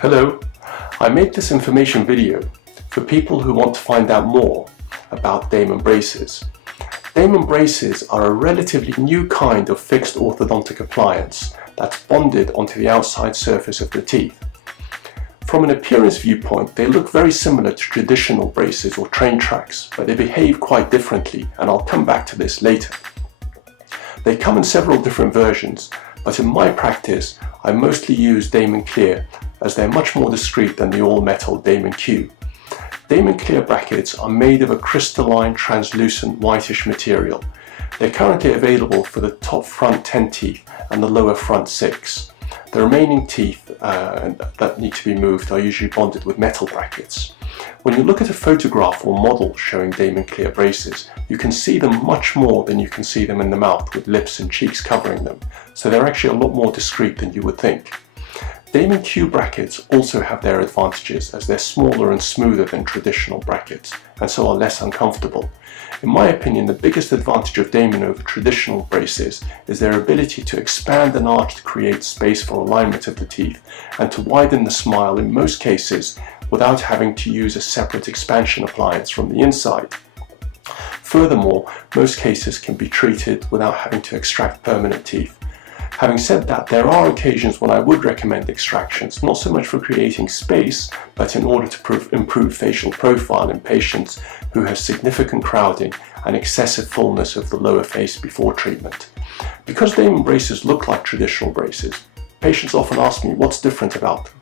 Hello, I made this information video for people who want to find out more about Damon braces. Damon braces are a relatively new kind of fixed orthodontic appliance that's bonded onto the outside surface of the teeth. From an appearance viewpoint, they look very similar to traditional braces or train tracks, but they behave quite differently, and I'll come back to this later. They come in several different versions, but in my practice, I mostly use Damon Clear as they're much more discreet than the all-metal Damon Q. Damon Clear brackets are made of a crystalline, translucent, whitish material. They're currently available for the top front 10 teeth and the lower front 6. The remaining teeth that need to be moved are usually bonded with metal brackets. When you look at a photograph or model showing Damon Clear braces, you can see them much more than you can see them in the mouth with lips and cheeks covering them, so they're actually a lot more discreet than you would think. Damon Q brackets also have their advantages as they're smaller and smoother than traditional brackets, and so are less uncomfortable. In my opinion, the biggest advantage of Damon over traditional braces is their ability to expand an arch to create space for alignment of the teeth and to widen the smile in most cases without having to use a separate expansion appliance from the inside. Furthermore, most cases can be treated without having to extract permanent teeth. Having said that, there are occasions when I would recommend extractions, not so much for creating space, but in order to improve facial profile in patients who have significant crowding and excessive fullness of the lower face before treatment. Because Damon braces look like traditional braces, patients often ask me what's different about them.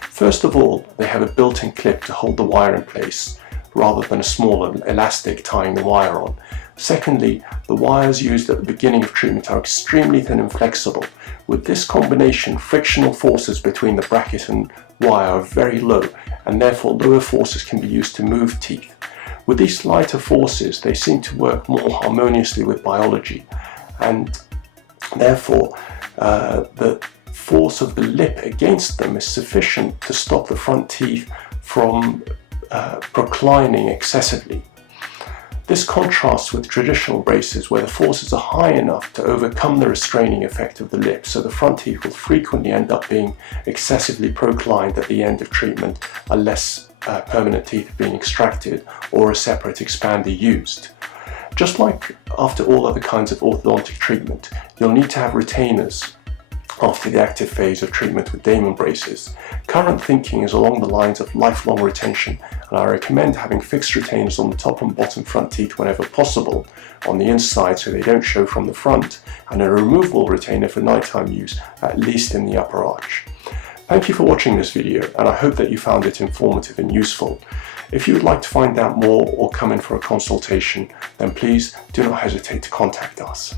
First of all, they have a built-in clip to hold the wire in place, rather than a smaller elastic tying the wire on. Secondly, the wires used at the beginning of treatment are extremely thin and flexible. With this combination, frictional forces between the bracket and wire are very low, and therefore lower forces can be used to move teeth. With these lighter forces, they seem to work more harmoniously with biology, and therefore the force of the lip against them is sufficient to stop the front teeth from proclining excessively. This contrasts with traditional braces where the forces are high enough to overcome the restraining effect of the lip, so the front teeth will frequently end up being excessively proclined at the end of treatment unless permanent teeth are being extracted or a separate expander used. Just like after all other kinds of orthodontic treatment, you'll need to have retainers after the active phase of treatment with Damon braces. Current thinking is along the lines of lifelong retention, and I recommend having fixed retainers on the top and bottom front teeth whenever possible, on the inside so they don't show from the front, and a removable retainer for nighttime use, at least in the upper arch. Thank you for watching this video, and I hope that you found it informative and useful. If you would like to find out more or come in for a consultation, then please do not hesitate to contact us.